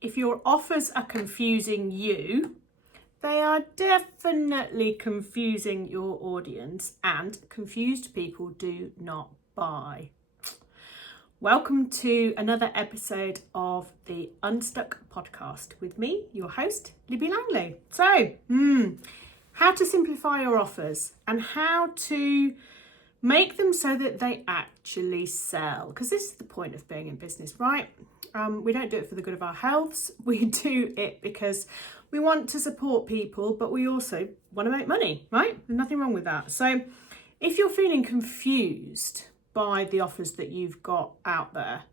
if your offers are confusing you, they are definitely confusing your audience, and confused people do not buy. Welcome to another episode of the Unstuck podcast with me, your host, Libby Langley. So, how to simplify your offers and how to make them so that they actually sell. Because this is the point of being in business, right? We don't do it for the good of our healths. We do it because we want to support people, but we also want to make money, right? There's nothing wrong with that. So if you're feeling confused by the offers that you've got out there,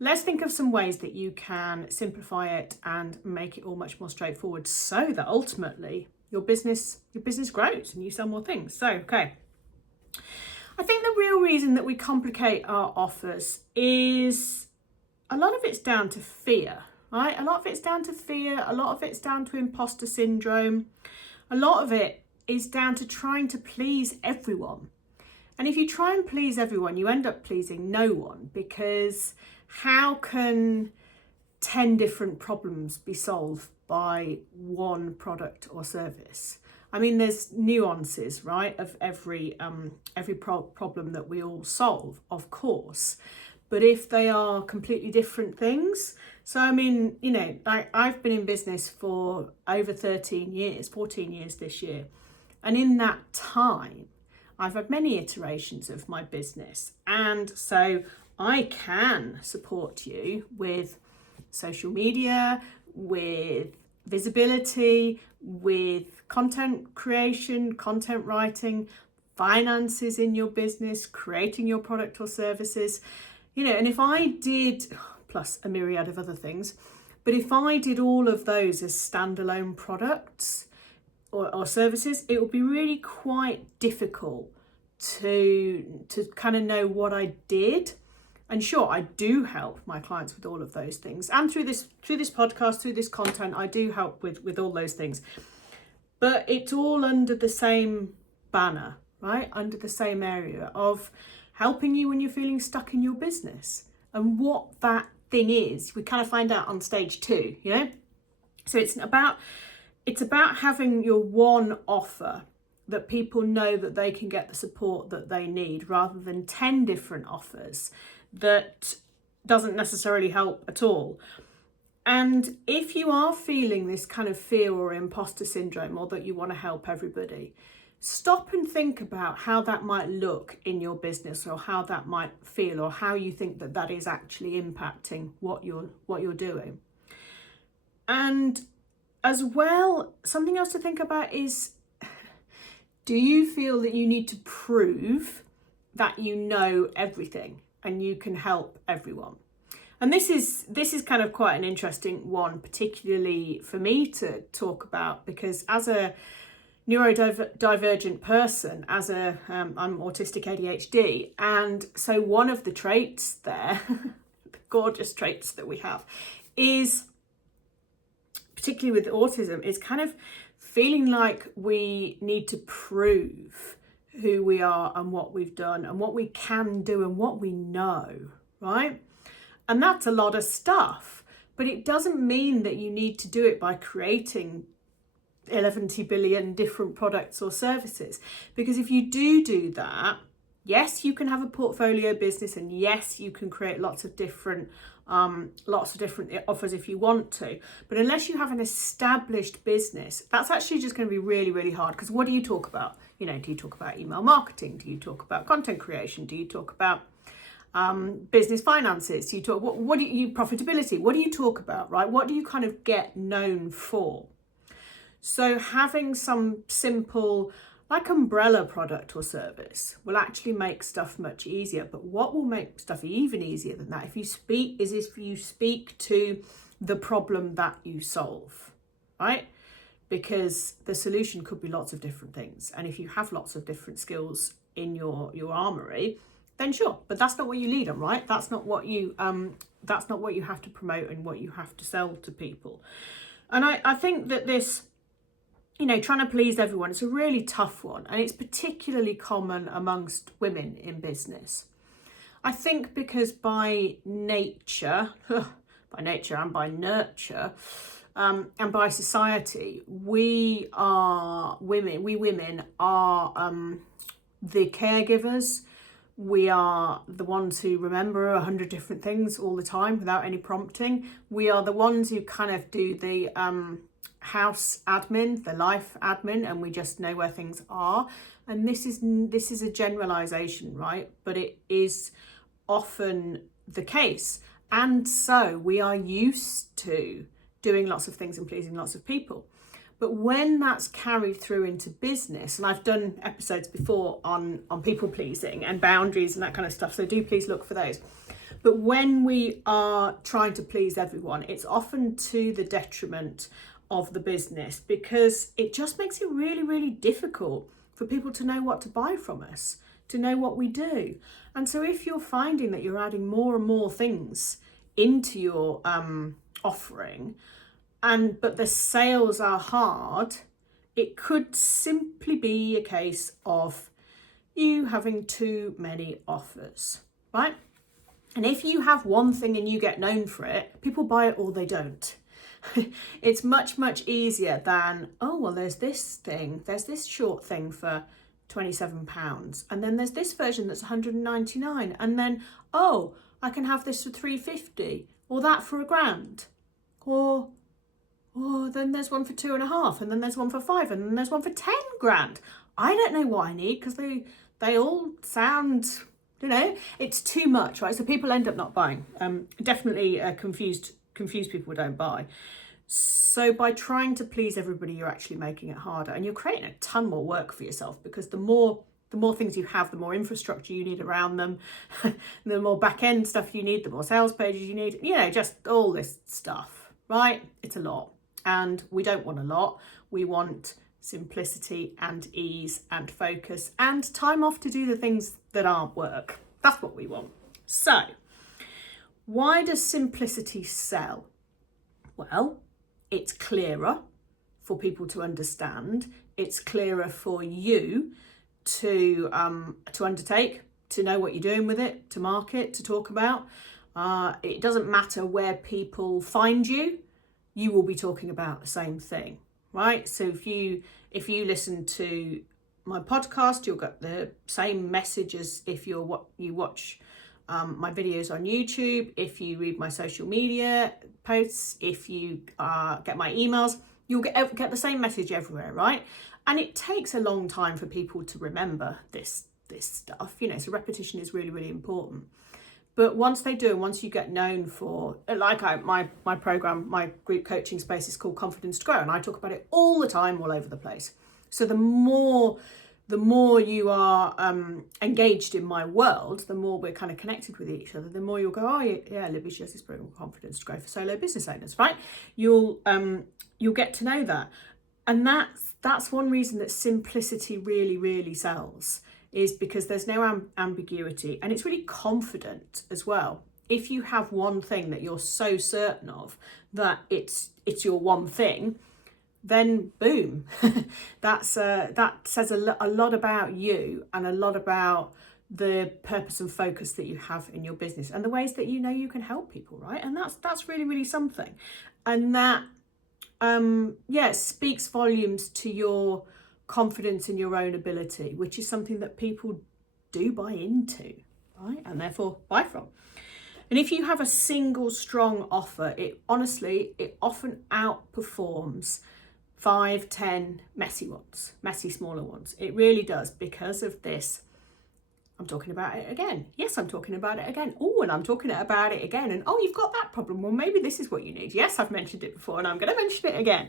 let's think of some ways that you can simplify it and make it all much more straightforward so that ultimately your business grows and you sell more things. So, okay. I think the real reason that we complicate our offers is a lot of it's down to fear, right? A lot of it's down to fear. A lot of it's down to imposter syndrome. A lot of it is down to trying to please everyone. And if you try and please everyone, you end up pleasing no one, because how can 10 different problems be solved by one product or service? I mean, there's nuances, right, of every problem that we all solve, of course. But if they are completely different things, so I mean, you know, I've been in business for over 13 years, 14 years this year. And in that time, I've had many iterations of my business. And so I can support you with social media, with visibility, with content creation, content writing, finances in your business, creating your product or services. You know, and if I did, plus a myriad of other things, but if I did all of those as standalone products or services, it would be really quite difficult to kind of know what I did. And sure, I do help my clients with all of those things. And through this podcast, through this content, I do help with all those things. But it's all under the same banner, right? Under the same area of helping you when you're feeling stuck in your business. And what that thing is, we kind of find out on stage 2, you know? So it's about having your one offer that people know that they can get the support that they need, rather than 10 different offers that doesn't necessarily help at all. And if you are feeling this kind of fear or imposter syndrome, or that you want to help everybody, stop and think about how that might look in your business, or how that might feel, or how you think that that is actually impacting what you're doing. And as well, something else to think about is, do you feel that you need to prove that you know everything and you can help everyone? And this is kind of quite an interesting one, particularly for me to talk about, because as a neurodivergent person, I'm autistic ADHD, and so one of the traits there, the gorgeous traits that we have, is, particularly with autism, is kind of feeling like we need to prove who we are and what we've done and what we can do and what we know, right? And that's a lot of stuff, but it doesn't mean that you need to do it by creating 11 billion different products or services. Because if you do that, yes, you can have a portfolio business, and yes, you can create lots of different offers if you want to. But unless you have an established business, that's actually just going to be really, really hard. Because what do you talk about? You know, do you talk about email marketing? Do you talk about content creation? Do you talk about business finances? Do you talk what do you profitability? What do you talk about, right? What do you kind of get known for? So having some simple, like, umbrella product or service will actually make stuff much easier. But what will make stuff even easier than that, if you speak to the problem that you solve, right? Because the solution could be lots of different things. And if you have lots of different skills in your armory, then sure. But that's not what you lead on, right? That's not what you have to promote and what you have to sell to people. And I think that this, you know, trying to please everyone, it's a really tough one, and it's particularly common amongst women in business. I think because by nature, nature and by nurture, and by society, we women are the caregivers. We are the ones who remember 100 different things all the time without any prompting. We are the ones who kind of do the house admin, the life admin, and we just know where things are. And this is a generalization, right? But it is often the case. And so we are used to doing lots of things and pleasing lots of people. But when that's carried through into business, and I've done episodes before on people pleasing and boundaries and that kind of stuff, so do please look for those. But when we are trying to please everyone, it's often to the detriment of the business, because it just makes it really, really difficult for people to know what to buy from us, to know what we do. And so if you're finding that you're adding more and more things into your offering, but the sales are hard, it could simply be a case of you having too many offers, right? And if you have one thing and you get known for it, people buy it or they don't. It's much, much easier than, oh, well, there's this short thing for £27, and then there's this version that's 199, and then, oh, I can have this for 350, or that for £1,000, or then there's one for 2.5, and then there's one for 5, and then there's one for 10 grand. I don't know what I need, because they all sound, it's too much, right? So people end up not buying. Definitely confused people don't buy. So by trying to please everybody, you're actually making it harder, and you're creating a ton more work for yourself, because the more things you have, the more infrastructure you need around them, the more back end stuff you need, the more sales pages you need, just all this stuff, right? It's a lot. And we don't want a lot. We want simplicity and ease and focus and time off to do the things that aren't work. That's what we want. So, why does simplicity sell? Well, it's clearer for people to understand. It's clearer for you to undertake, to know what you're doing with it, to market, to talk about. It doesn't matter where people find you. You will be talking about the same thing, right? So if you listen to my podcast, you'll get the same message as if you watch my videos on YouTube. If you read my social media posts, if you get my emails, you'll get the same message everywhere, right? And it takes a long time for people to remember this stuff, so repetition is really, really important. But once they do, and once you get known for, my program, my group coaching space is called Confidence to Grow, and I talk about it all the time, all over the place. So the more you are engaged in my world, the more we're kind of connected with each other, the more you'll go, oh yeah, Libby, she has this program called Confidence to Grow for solo business owners, right? You'll get to know that. And that's one reason that simplicity really, really sells, is because there's no ambiguity, and it's really confident as well. If you have one thing that you're so certain of that it's your one thing, then boom, that says a lot about you, and a lot about the purpose and focus that you have in your business, and the ways that you can help people, right? And that's really, really something. And that speaks volumes to your confidence in your own ability, which is something that people do buy into, right? And therefore buy from. And if you have a single strong offer, it often outperforms 5, 10 messy smaller ones. It really does, because of this. I'm talking about it again. Yes, I'm talking about it again. Oh, and I'm talking about it again. And oh, you've got that problem. Well, maybe this is what you need. Yes, I've mentioned it before, and I'm going to mention it again.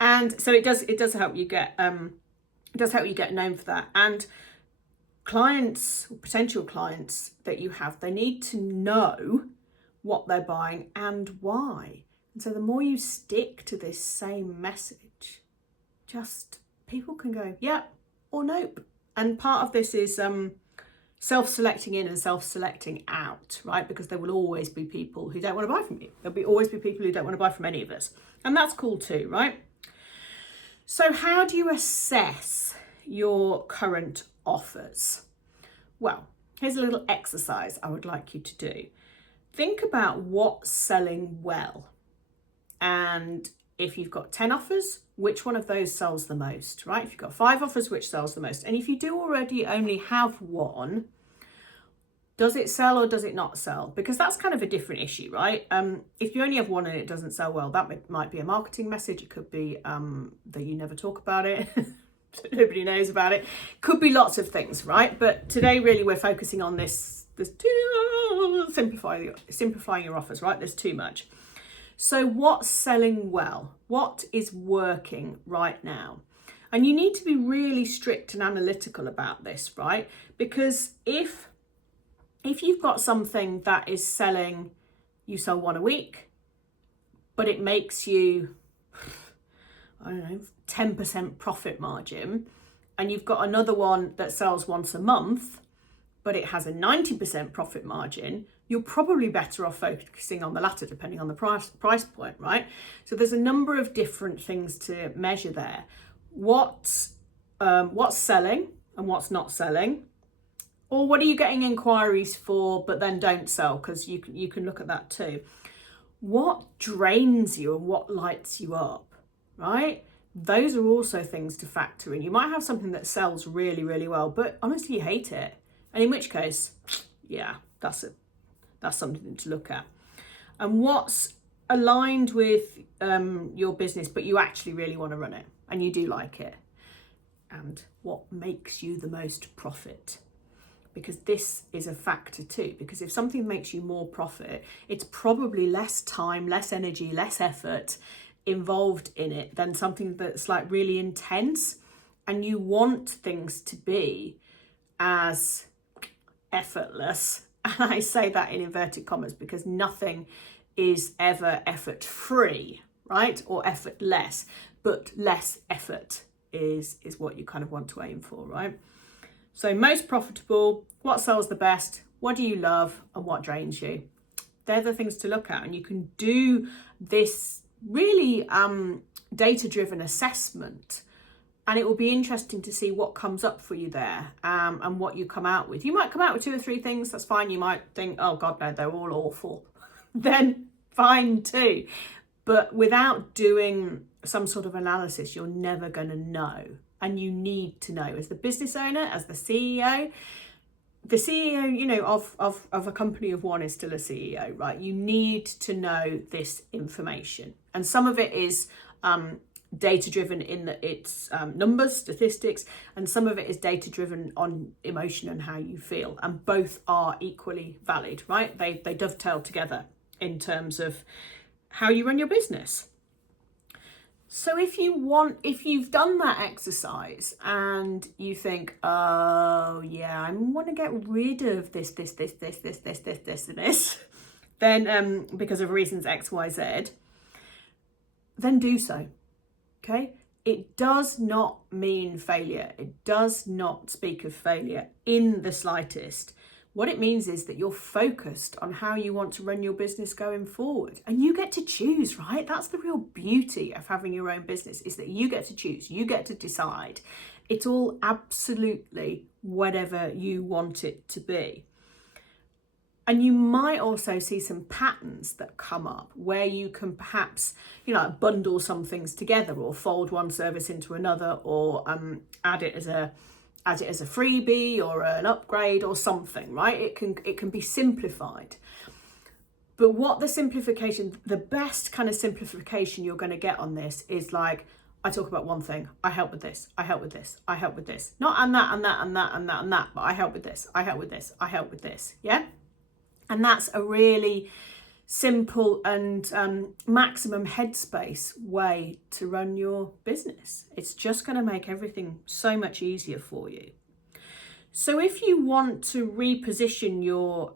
And so it does help you get known for that. And clients, potential clients that you have, they need to know what they're buying and why. And so the more you stick to this same message, just people can go, yeah or nope. And part of this is self-selecting in and self-selecting out, right? Because there will always be people who don't want to buy from you. There'll always be people who don't want to buy from any of us. And that's cool too, right? So how do you assess your current offers? Well, here's a little exercise I would like you to do. think about what's selling well. And if you've got 10 offers, which one of those sells the most, right? If you've got 5 offers, which sells the most? And if you do already only have one, does it sell or does it not sell? Because that's kind of a different issue, right? If you only have one and it doesn't sell well, that might be a marketing message. It could be that you never talk about it. Nobody knows about it. Could be lots of things, right? But today, really, we're focusing on this. There's simplifying your offers, right? There's too much. So what's selling well? What is working right now? And you need to be really strict and analytical about this, right? Because if you've got something that is selling, you sell one a week, but it makes you, I don't know, 10% profit margin, and you've got another one that sells once a month, but it has a 90% profit margin, you're probably better off focusing on the latter, depending on the price point, right? So there's a number of different things to measure there. What's selling and what's not selling, or what are you getting inquiries for but then don't sell? Because you can look at that too. What drains you and what lights you up, right? Those are also things to factor in. You might have something that sells really, really well, but honestly you hate it. And in which case, yeah, that's something to look at. And what's aligned with your business, but you actually really want to run it and you do like it. And what makes you the most profit? Because this is a factor too. Because if something makes you more profit, it's probably less time, less energy, less effort involved in it than something that's like really intense. And you want things to be as effortless. And I say that in inverted commas because nothing is ever effort free, right? Or effortless, but less effort is what you kind of want to aim for, right? So most profitable, what sells the best, what do you love, and what drains you? They're the things to look at. And you can do this really data-driven assessment. And it will be interesting to see what comes up for you there and what you come out with. You might come out with 2 or 3 things, that's fine. You might think, oh God, no, they're all awful. Then fine too. But without doing some sort of analysis, you're never going to know. And you need to know as the business owner, as the CEO, you know, of a company of one is still a CEO, right? You need to know this information. And some of it is data driven in that it's numbers, statistics, and some of it is data driven on emotion and how you feel. And both are equally valid, right? They dovetail together in terms of how you run your business. So if you've done that exercise and you think, oh yeah, I want to get rid of this, and this, then because of reasons X, Y, Z, then do so. Okay? It does not mean failure. It does not speak of failure in the slightest. What it means is that you're focused on how you want to run your business going forward. And you get to choose, right? That's the real beauty of having your own business, is that you get to choose, you get to decide. It's all absolutely whatever you want it to be. And you might also see some patterns that come up where you can perhaps, you know, bundle some things together or fold one service into another, or add it as a freebie or an upgrade or something, right? It can be simplified. But what the best kind of simplification you're going to get on this is like, I talk about one thing, I help with this, I help with this, I help with this. Not and that, and that, and that, and that, and that, but I help with this, I help with this, I help with this, yeah? And that's a really simple and maximum headspace way to run your business. It's just going to make everything so much easier for you. So if you want to reposition your,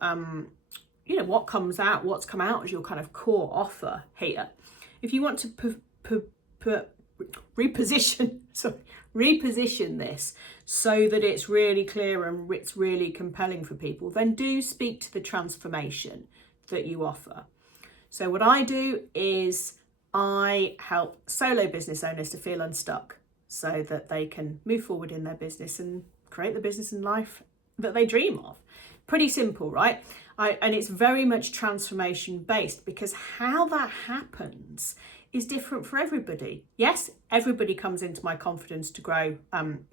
you know, what's come out as your kind of core offer here, if you want to reposition this so that it's really clear and it's really compelling for people, then do speak to the transformation that you offer. So what I do is I help solo business owners to feel unstuck so that they can move forward in their business and create the business and life that they dream of. Pretty simple, right? And it's very much transformation based, because how that happens is different for everybody. Yes, everybody comes into my confidence to grow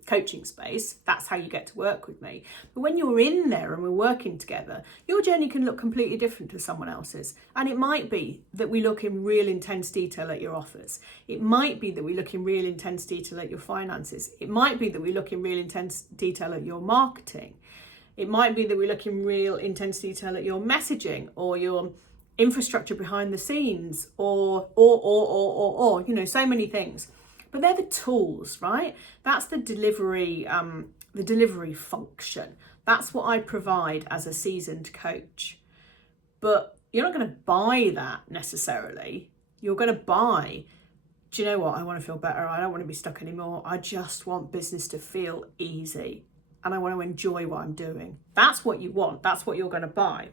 coaching space. That's how you get to work with me. But when you're in there and we're working together, your journey can look completely different to someone else's. And it might be that we look in real intense detail at your offers. It might be that we look in real intense detail at your finances. It might be that we look in real intense detail at your marketing. It might be that we look in real intense detail at your messaging or your infrastructure behind the scenes, or, you know, so many things. But they're the tools, right? That's the delivery function. That's what I provide as a seasoned coach. But you're not going to buy that necessarily. You're going to buy, do you know what? I want to feel better. I don't want to be stuck anymore. I just want business to feel easy. And I want to enjoy what I'm doing. That's what you want. That's what you're going to buy.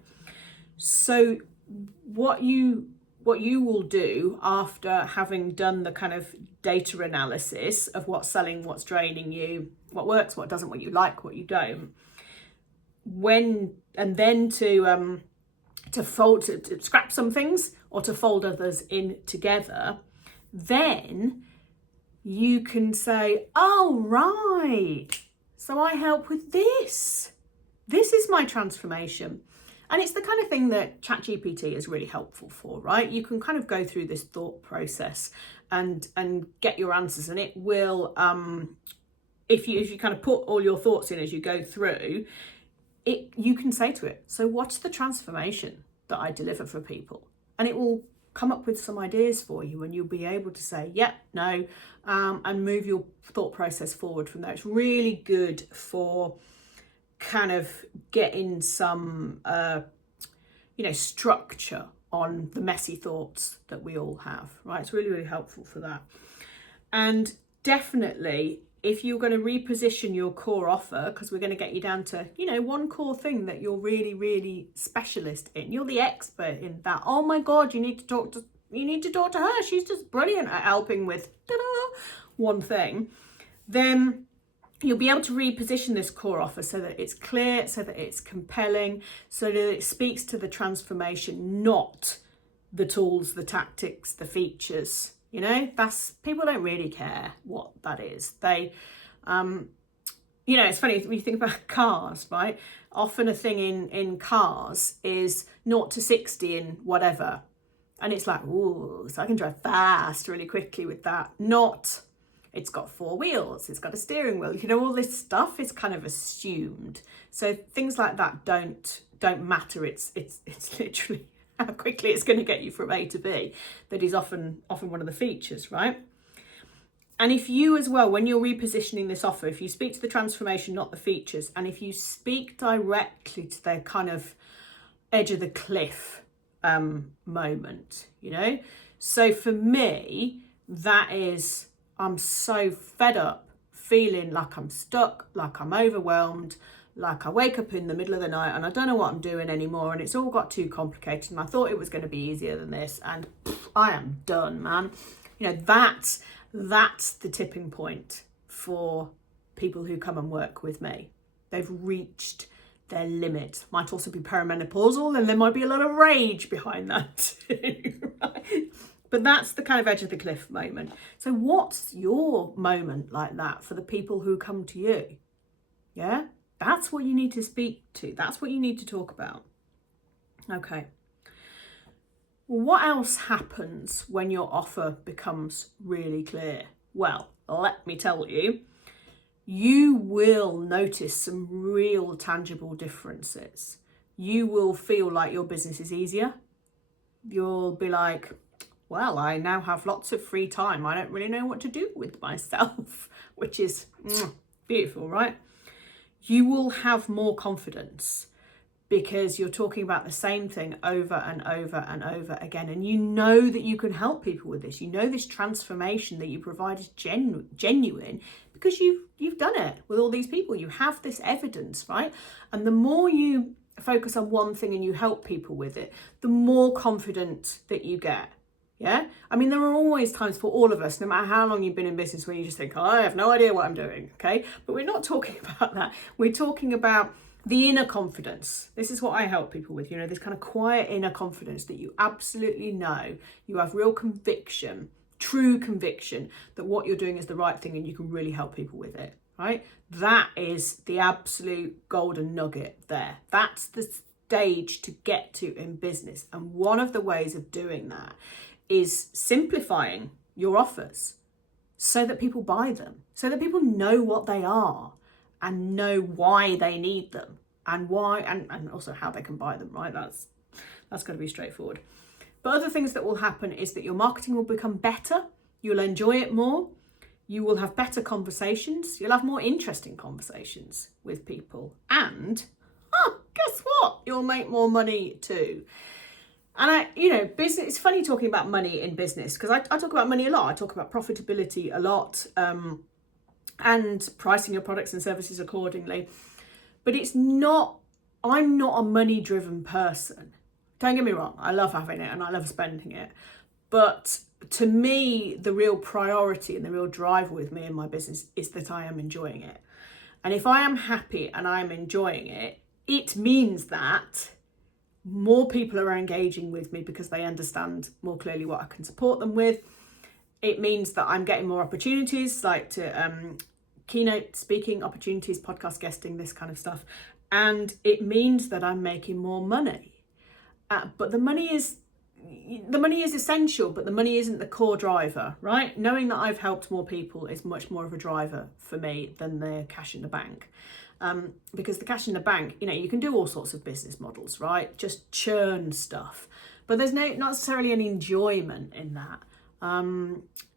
So what you will do after having done the kind of data analysis of what's selling, what's draining you, what works, what doesn't, what you like, what you don't, to scrap some things or to fold others in together, then you can say, oh, right, so I help with this. This is my transformation. And it's the kind of thing that ChatGPT is really helpful for, right? You can kind of go through this thought process and get your answers, and it will, if you kind of put all your thoughts in as you go through, you can say to it, so what's the transformation that I deliver for people? And it will come up with some ideas for you, and you'll be able to say, yep, no, and move your thought process forward from there. It's really good for kind of getting some structure on the messy thoughts that we all have, right? It's really, really helpful for that. And definitely, if you're going to reposition your core offer, because we're going to get you down to, one core thing that you're really, really specialist in, you're the expert in that. Oh my God, you need to talk to her. She's just brilliant at helping with one thing. Then you'll be able to reposition this core offer so that it's clear, so that it's compelling, so that it speaks to the transformation, not the tools, the tactics, the features. People don't really care what that is. They, it's funny when you think about cars, right? Often a thing in cars is 0 to 60 in whatever. And it's like, ooh, so I can drive fast really quickly with that. Not, it's got 4 wheels, it's got a steering wheel, all this stuff is kind of assumed. So things like that don't matter. It's literally how quickly it's going to get you from A to B that is often one of the features, right? And if you as well, when you're repositioning this offer, if you speak to the transformation, not the features, and if you speak directly to their kind of edge of the cliff moment, So for me, that is, I'm so fed up feeling like I'm stuck, like I'm overwhelmed, like I wake up in the middle of the night and I don't know what I'm doing anymore, and it's all got too complicated, and I thought it was going to be easier than this, and I am done, man. That's the tipping point for people who come and work with me. They've reached their limit. Might also be perimenopausal, and there might be a lot of rage behind that too, right? But that's the kind of edge of the cliff moment. So what's your moment like that for the people who come to you? Yeah, that's what you need to speak to. That's what you need to talk about. Okay. What else happens when your offer becomes really clear? Well, let me tell you, you will notice some real tangible differences. You will feel like your business is easier. You'll be like, well, I now have lots of free time. I don't really know what to do with myself, which is beautiful, right? You will have more confidence because you're talking about the same thing over and over and over again. And you know that you can help people with this. You know this transformation that you provide is genuine because you've done it with all these people. You have this evidence, right? And the more you focus on one thing and you help people with it, the more confident that you get. Yeah, I mean, there are always times for all of us, no matter how long you've been in business, where you just think, oh, I have no idea what I'm doing, okay? But we're not talking about that. We're talking about The inner confidence. This is what I help people with, this kind of quiet inner confidence that you absolutely know, you have real conviction, true conviction that what you're doing is the right thing and you can really help people with it, right? That is the absolute golden nugget there. That's the stage to get to in business. And one of the ways of doing that is simplifying your offers so that people buy them, so that people know what they are and know why they need them and why, and also how they can buy them, right? That's got to be straightforward. But other things that will happen is that your marketing will become better, you'll enjoy it more, you will have better conversations, you'll have more interesting conversations with people, and guess what? You'll make more money too. And business, it's funny talking about money in business because I talk about money a lot. I talk about profitability a lot, and pricing your products and services accordingly. But I'm not a money driven person. Don't get me wrong, I love having it and I love spending it. But to me, the real priority and the real driver with me in my business is that I am enjoying it. And if I am happy and I am enjoying it, it means that more people are engaging with me because they understand more clearly what I can support them with. It means that I'm getting more opportunities, like to keynote speaking opportunities, podcast guesting, this kind of stuff. And it means that I'm making more money. But the money is essential, but the money isn't the core driver, right? Knowing that I've helped more people is much more of a driver for me than the cash in the bank. Because the cash in the bank, you can do all sorts of business models, right? Just churn stuff, but there's not necessarily any enjoyment in that.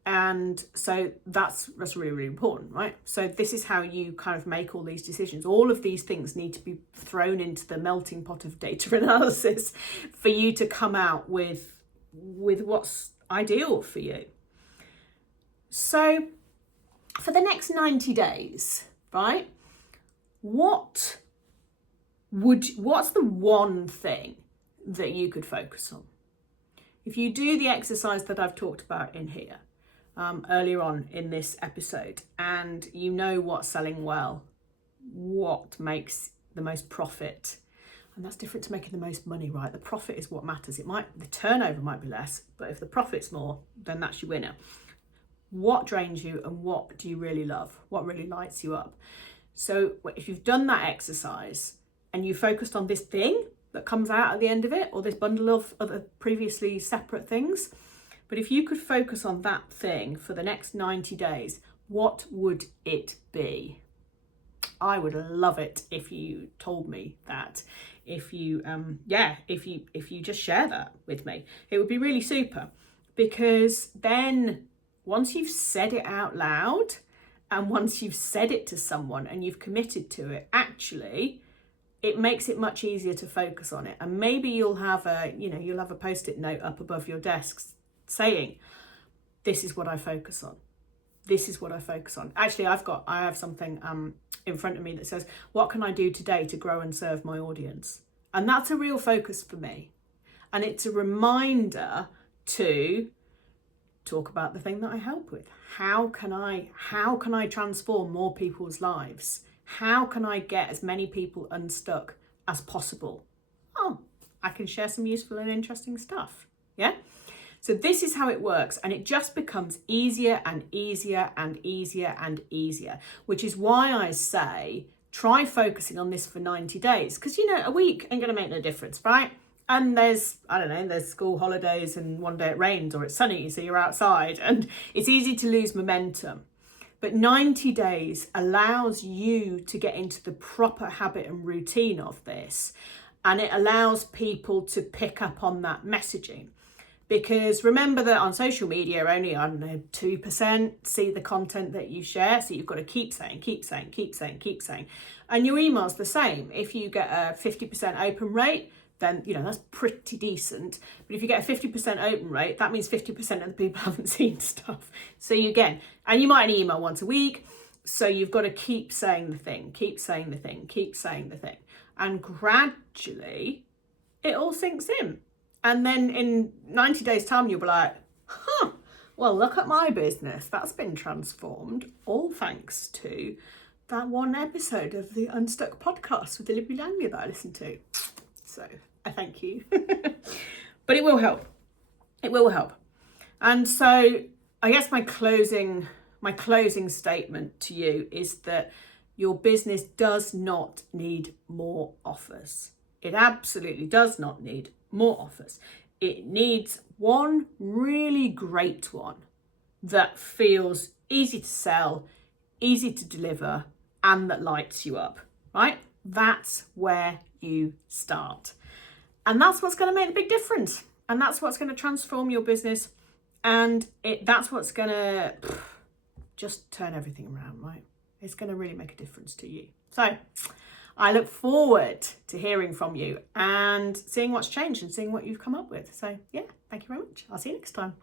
And so that's really, really important, right? So this is how you kind of make all these decisions. All of these things need to be thrown into the melting pot of data analysis for you to come out with what's ideal for you. So for the next 90 days, right? What's the one thing that you could focus on? If you do the exercise that I've talked about in here earlier on in this episode, and you know what's selling well, what makes the most profit, and that's different to making the most money, right? The profit is what matters. The turnover might be less, but if the profit's more, then that's your winner. What drains you and what do you really love? What really lights you up? So if you've done that exercise and you focused on this thing that comes out at the end of it, or this bundle of other previously separate things, but if you could focus on that thing for the next 90 days, what would it be? I would love it if you told me that. If you just share that with me, it would be really super, because then once you've said it out loud, and once you've said it to someone and you've committed to it, actually, it makes it much easier to focus on it. And maybe you'll have a Post-it note up above your desks saying, this is what I focus on. This is what I focus on. Actually, I have something in front of me that says, what can I do today to grow and serve my audience? And that's a real focus for me. And it's a reminder to talk about the thing that I help with. How can I transform more people's lives? How can I get as many people unstuck as possible? Oh, I can share some useful and interesting stuff. Yeah? So this is how it works, and it just becomes easier and easier and easier and easier, which is why I say try focusing on this for 90 days, because a week ain't going to make no difference, right? And there's school holidays and one day it rains or it's sunny, so you're outside, and it's easy to lose momentum. But 90 days allows you to get into the proper habit and routine of this, and it allows people to pick up on that messaging. Because remember that on social media, only, 2% see the content that you share. So you've got to keep saying. And your email's the same. If you get a 50% open rate, then, that's pretty decent. But if you get a 50% open rate, that means 50% of the people haven't seen stuff. So you might only email once a week. So you've got to keep saying the thing. And gradually, it all sinks in. And then in 90 days' time, you'll be like, well, look at my business. That's been transformed, all thanks to that one episode of the Unstuck podcast with Libby Langley that I listened to. So I thank you. But it will help. It will help. And so I guess my closing statement to you is that your business does not need more offers. It absolutely does not need more offers. It needs one really great one that feels easy to sell, easy to deliver, and that lights you up, right? That's where you start. And that's what's going to make the big difference. And that's what's going to transform your business. And that's what's going to just turn everything around, right? It's going to really make a difference to you. So I look forward to hearing from you and seeing what's changed and seeing what you've come up with. So yeah, thank you very much. I'll see you next time.